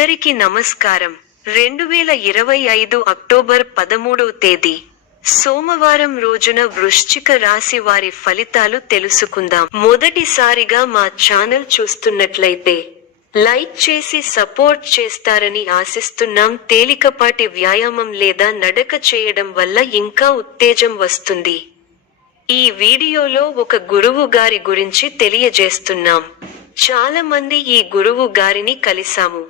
అందరికీ నమస్కారం. 2025 అక్టోబర్ 13వ తేదీ సోమవారం రోజున వృశ్చిక రాశి వారి ఫలితాలు తెలుసుకుందాం. మొదటిసారిగా మా ఛానల్ చూస్తున్నట్లయితే లైక్ చేసి సపోర్ట్ చేస్తారని ఆశిస్తున్నాం. తేలికపాటి వ్యాయామం లేదా నడక చేయడం వల్ల ఇంకా ఉత్తేజం వస్తుంది. ఈ వీడియోలో ఒక గురువు గారి గురించి తెలియజేస్తున్నాం. చాలా మంది ఈ గురువు గారిని కలిసాము.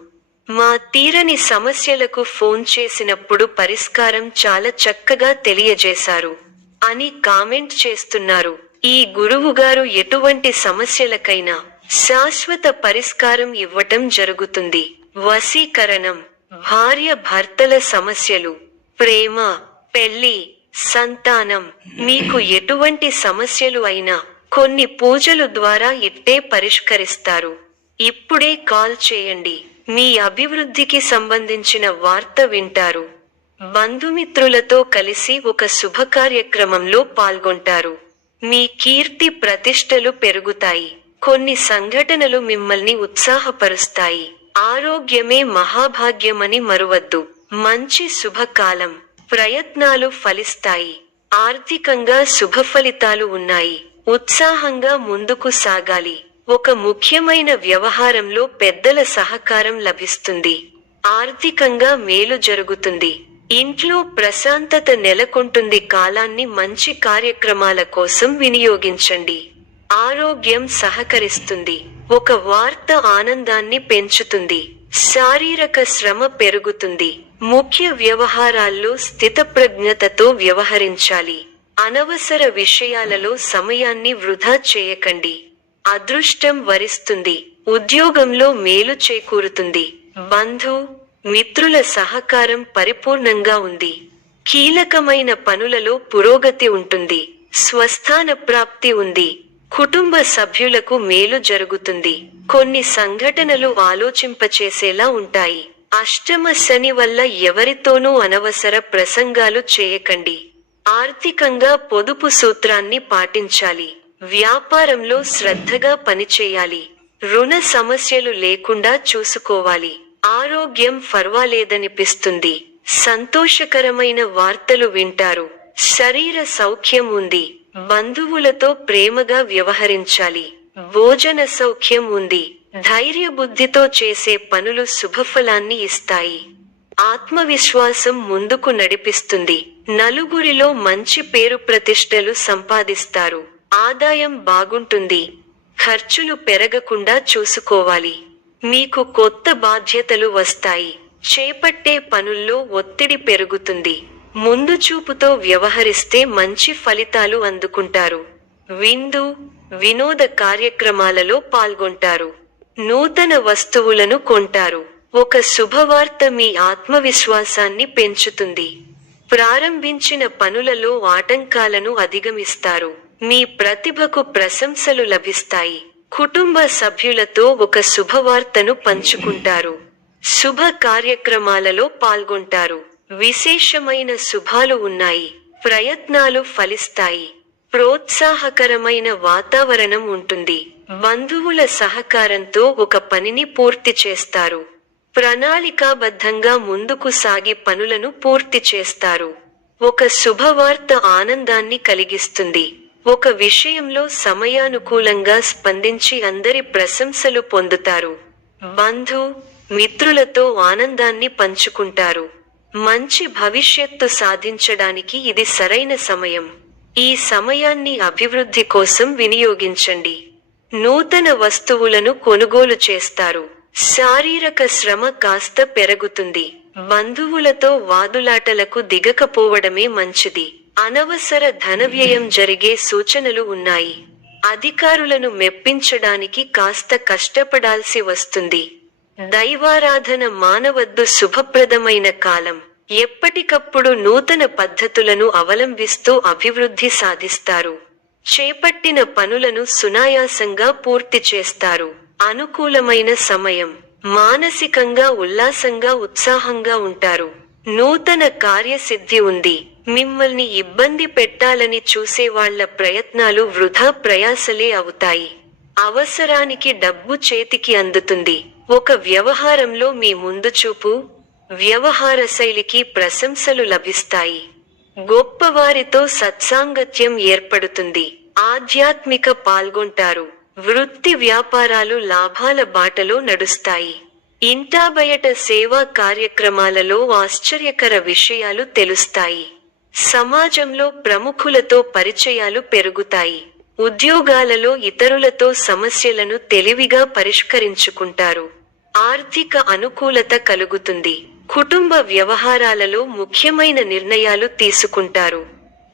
మా తీరని సమస్యలకు ఫోన్ చేసినప్పుడు పరిష్కారం చాలా చక్కగా తెలియజేశారు అని కామెంట్ చేస్తున్నారు. ఈ గురువుగారు ఎటువంటి సమస్యలకైనా శాశ్వత పరిష్కారం ఇవ్వటం జరుగుతుంది. వశీకరణం, భార్య భర్తల సమస్యలు, ప్రేమ, పెళ్లి, సంతానం, మీకు ఎటువంటి సమస్యలు అయినా కొన్ని పూజలు ద్వారా ఇట్టే పరిష్కరిస్తారు. ఇప్పుడే కాల్ చేయండి. మీ అభివృద్ధికి సంబంధించిన వార్త వింటారు. బంధుమిత్రులతో కలిసి ఒక శుభకార్యక్రమంలో పాల్గొంటారు. మీ కీర్తి ప్రతిష్టలు పెరుగుతాయి. కొన్ని సంఘటనలు మిమ్మల్ని ఉత్సాహపరుస్తాయి. ఆరోగ్యమే మహాభాగ్యమని మరువద్దు. మంచి శుభకాలం. ప్రయత్నాలు ఫలిస్తాయి. ఆర్థికంగా శుభఫలితాలు ఉన్నాయి. ఉత్సాహంగా ముందుకు సాగాలి. ఒక ముఖ్యమైన వ్యవహారంలో పెద్దల సహకారం లభిస్తుంది. ఆర్థికంగా మేలు జరుగుతుంది. ఇంట్లో ప్రశాంతత నెలకొంటుంది. కాలాన్ని మంచి కార్యక్రమాల కోసం వినియోగించండి. ఆరోగ్యం సహకరిస్తుంది. ఒక వార్త ఆనందాన్ని పెంచుతుంది. శారీరక శ్రమ పెరుగుతుంది. ముఖ్య వ్యవహారాల్లో స్థితప్రజ్ఞతతో వ్యవహరించాలి. అనవసర విషయాలలో సమయాన్ని వృధా చేయకండి. అదృష్టం వరిస్తుంది. ఉద్యోగంలో మేలు చేకూరుతుంది. బంధు మిత్రుల సహకారం పరిపూర్ణంగా ఉంది. కీలకమైన పనులలో పురోగతి ఉంటుంది. స్వస్థాన ప్రాప్తి ఉంది. కుటుంబ సభ్యులకు మేలు జరుగుతుంది. కొన్ని సంఘటనలు ఆలోచింపచేసేలా ఉంటాయి. అష్టమ శని వల్ల ఎవరితోనూ అనవసర ప్రసంగాలు చేయకండి. ఆర్థికంగా పొదుపు సూత్రాన్ని పాటించాలి. వ్యాపారంలో శ్రద్ధగా పనిచేయాలి. రుణ సమస్యలు లేకుండా చూసుకోవాలి. ఆరోగ్యం ఫర్వాలేదనిపిస్తుంది. సంతోషకరమైన వార్తలు వింటారు. శరీర సౌఖ్యం ఉంది. బంధువులతో ప్రేమగా వ్యవహరించాలి. భోజన సౌఖ్యం ఉంది. ధైర్యబుద్ధితో చేసే పనులు శుభఫలాన్ని ఇస్తాయి. ఆత్మవిశ్వాసం ముందుకు నడిపిస్తుంది. నలుగురిలో మంచి పేరు ప్రతిష్టలు సంపాదిస్తారు. ఆదాయం బాగుంటుంది. ఖర్చులు పెరగకుండా చూసుకోవాలి. మీకు కొత్త బాధ్యతలు వస్తాయి. చేపట్టే పనుల్లో ఒత్తిడి పెరుగుతుంది. ముందు చూపుతో వ్యవహరిస్తే మంచి ఫలితాలు అందుకుంటారు. విందు, వినోద కార్యక్రమాలలో పాల్గొంటారు. నూతన వస్తువులను కొంటారు. ఒక శుభవార్త మీ ఆత్మవిశ్వాసాన్ని పెంచుతుంది. ప్రారంభించిన పనులలో ఆటంకాలను అధిగమిస్తారు. మీ ప్రతిభకు ప్రశంసలు లభిస్తాయి. కుటుంబ సభ్యులతో ఒక శుభవార్తను పంచుకుంటారు. శుభ కార్యక్రమాలలో పాల్గొంటారు. విశేషమైన శుభాలు ఉన్నాయి. ప్రయత్నాలు ఫలిస్తాయి. ప్రోత్సాహకరమైన వాతావరణం ఉంటుంది. బంధువుల సహకారంతో ఒక పనిని పూర్తి చేస్తారు. ప్రణాళికాబద్ధంగా ముందుకు సాగి పనులను పూర్తి చేస్తారు. ఒక శుభవార్త ఆనందాన్ని కలిగిస్తుంది. ఒక విషయంలో సమయానుకూలంగా స్పందించి అందరి ప్రశంసలు పొందుతారు. బంధు మిత్రులతో ఆనందాన్ని పంచుకుంటారు. మంచి భవిష్యత్తు సాధించడానికి ఇది సరైన సమయం. ఈ సమయాన్ని అభివృద్ధి కోసం వినియోగించండి. నూతన వస్తువులను కొనుగోలు చేస్తారు. శారీరక శ్రమ కాస్త పెరుగుతుంది. బంధువులతో వాదులాటలకు దిగకపోవడమే మంచిది. అనవసర ధనవ్యయం జరిగే సూచనలు ఉన్నాయి. అధికారులను మెప్పించడానికి కాస్త కష్టపడాల్సి వస్తుంది. దైవారాధన మానవద్దు. శుభప్రదమైన కాలం. ఎప్పటికప్పుడు నూతన పద్ధతులను అవలంబిస్తూ అభివృద్ధి సాధిస్తారు. చేపట్టిన పనులను సునాయాసంగా పూర్తి చేస్తారు. అనుకూలమైన సమయం. మానసికంగా ఉల్లాసంగా ఉత్సాహంగా ఉంటారు. నూతన కార్యసిద్ధి ఉంది. మిమ్మల్ని ఇబ్బంది పెట్టాలని చూసేవాళ్ల ప్రయత్నాలు వృధా ప్రయాసలే అవుతాయి. అవసరానికి డబ్బు చేతికి అందుతుంది. ఒక వ్యవహారంలో మీ ముందుచూపు, వ్యవహార శైలికి ప్రశంసలు లభిస్తాయి. గొప్పవారితో సత్సాంగత్యం ఏర్పడుతుంది. ఆధ్యాత్మిక పాల్గొంటారు. వృత్తి వ్యాపారాలు లాభాల బాటలో నడుస్తాయి. ఇంటా బయట సేవా కార్యక్రమాలలో ఆశ్చర్యకర విషయాలు తెలుస్తాయి. సమాజంలో ప్రముఖులతో పరిచయాలు పెరుగుతాయి. ఉద్యోగాలలో ఇతరులతో సమస్యలను తెలివిగా పరిష్కరించుకుంటారు. ఆర్థిక అనుకూలత కలుగుతుంది. కుటుంబ వ్యవహారాలలో ముఖ్యమైన నిర్ణయాలు తీసుకుంటారు.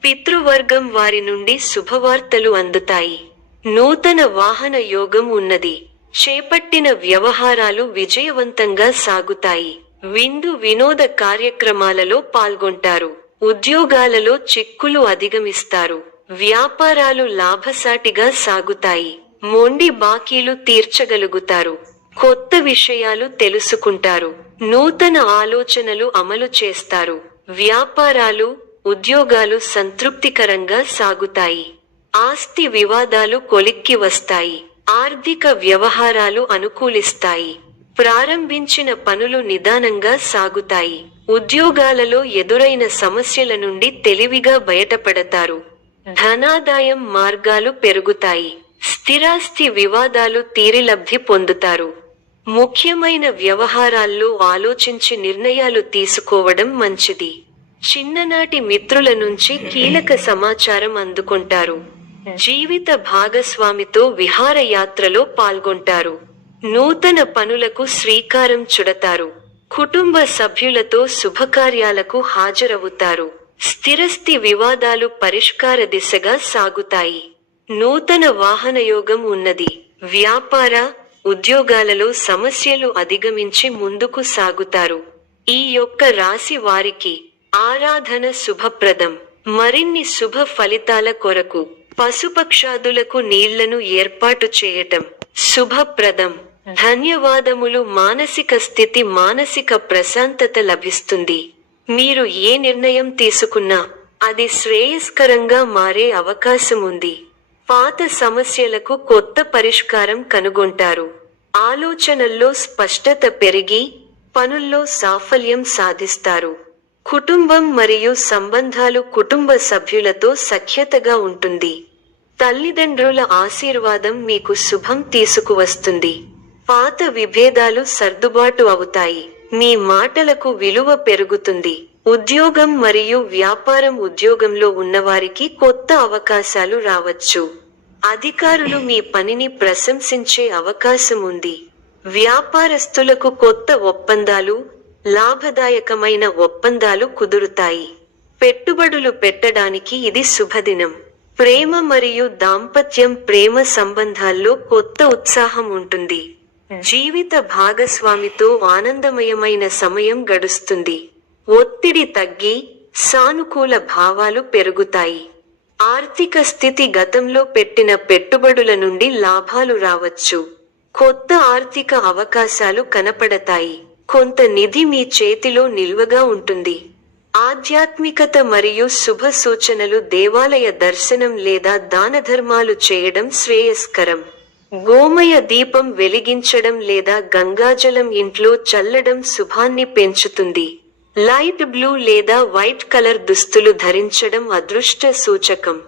పితృవర్గం వారి నుండి శుభవార్తలు అందుతాయి. నూతన వాహన యోగం ఉన్నది. చేపట్టిన వ్యవహారాలు విజయవంతంగా సాగుతాయి. విందు వినోద కార్యక్రమాలలో పాల్గొంటారు. ఉద్యోగాలలో చిక్కులు అధిగమిస్తారు. వ్యాపారాలు లాభసాటిగా సాగుతాయి. మొండి బాకీలు తీర్చగలుగుతారు. కొత్త విషయాలు తెలుసుకుంటారు. నూతన ఆలోచనలు అమలు చేస్తారు. వ్యాపారాలు, ఉద్యోగాలు సంతృప్తికరంగా సాగుతాయి. ఆస్తి వివాదాలు కొలిక్కి వస్తాయి. ఆర్థిక వ్యవహారాలు అనుకూలిస్తాయి. ప్రారంభించిన పనులు నిదానంగా సాగుతాయి. ఉద్యోగాలలో ఎదురైన సమస్యల నుండి తెలివిగా బయటపడతారు. ధనాదాయం మార్గాలు పెరుగుతాయి. స్థిరాస్తి వివాదాలు తీరిలబ్ధి పొందుతారు. ముఖ్యమైన వ్యవహారాల్లో ఆలోచించి నిర్ణయాలు తీసుకోవడం మంచిది. చిన్ననాటి మిత్రుల నుంచి కీలక సమాచారం అందుకుంటారు. జీవిత భాగస్వామితో విహారయాత్రలో పాల్గొంటారు. నూతన పనులకు శ్రీకారం చుడతారు. కుటుంబ సభ్యులతో శుభకార్యాలకు హాజరవుతారు. స్థిరస్తి వివాదాలు పరిష్కార దిశగా సాగుతాయి. నూతన వాహనయోగం ఉన్నది. వ్యాపార, ఉద్యోగాలలో సమస్యలు అధిగమించి ముందుకు సాగుతారు. ఈ యొక్క రాశి వారికి ఆరాధన శుభప్రదం. మరిన్ని శుభ ఫలితాల కొరకు పశుపక్షాదులకు నీళ్లను ఏర్పాటు చేయటం శుభప్రదం. ధన్యవాదములు. మానసిక స్థితి, మానసిక ప్రశాంతత లభిస్తుంది. మీరు ఏ నిర్ణయం తీసుకున్నా అది శ్రేయస్కరంగా మారే అవకాశం ఉంది. పాత సమస్యలకు కొత్త పరిష్కారం కనుగొంటారు. ఆలోచనల్లో స్పష్టత పెరిగి పనుల్లో సాఫల్యం సాధిస్తారు. కుటుంబం మరియు సంబంధాలు, కుటుంబ సభ్యులతో సఖ్యతగా ఉంటుంది. తల్లిదండ్రుల ఆశీర్వాదం మీకు శుభం తీసుకువస్తుంది. పాత విభేదాలు సర్దుబాటు అవుతాయి. మీ మాటలకు విలువ పెరుగుతుంది. ఉద్యోగం మరియు వ్యాపారం, ఉద్యోగంలో ఉన్నవారికి కొత్త అవకాశాలు రావచ్చు. అధికారులు మీ పనిని ప్రశంసించే అవకాశం ఉంది. వ్యాపారస్తులకు కొత్త ఒప్పందాలు, లాభదాయకమైన ఒప్పందాలు కుదురుతాయి. పెట్టుబడులు పెట్టడానికి ఇది శుభదినం. ప్రేమ మరియు దాంపత్యం, ప్రేమ సంబంధాల్లో కొత్త ఉత్సాహం ఉంటుంది. జీవిత భాగస్వామితో ఆనందమయమైన సమయం గడుస్తుంది. ఒత్తిడి తగ్గి సానుకూల భావాలు పెరుగుతాయి. ఆర్థిక స్థితి, గతంలో పెట్టిన పెట్టుబడుల నుండి లాభాలు రావచ్చు. కొత్త ఆర్థిక అవకాశాలు కనపడతాయి. కొంత నిధి మీ చేతిలో నిల్వగా ఉంటుంది. ఆధ్యాత్మికత మరియు శుభ సూచనలు, దేవాలయ దర్శనం లేదా దానధర్మాలు చేయడం శ్రేయస్కరం. గోమయ దీపం వెలిగించడం లేదా గంగాజలం ఇంట్లో చల్లడం శుభాన్ని పెంచుతుంది. లైట్ బ్లూ లేదా వైట్ కలర్ దుస్తులు ధరించడం అదృష్ట సూచకం.